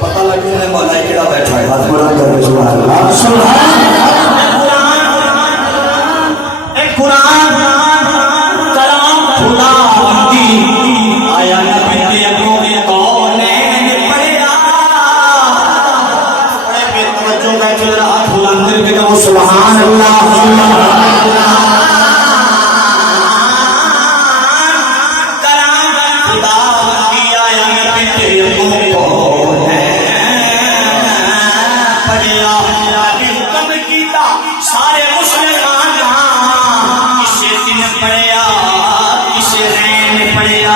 पता लग गया मौला केड़ा बैठा है हाथ बुलंद करके सुभान अल्लाह सुभान कुरान कलाम खुदा बंदी आया नबी ने कौन पढ़ा बड़े बेतवज्जो बैठे हाथ बुलंद करके कहो सुभान अल्लाह सारे मुसलमान किसे दिन पढ़िया किसे रैन पढ़िया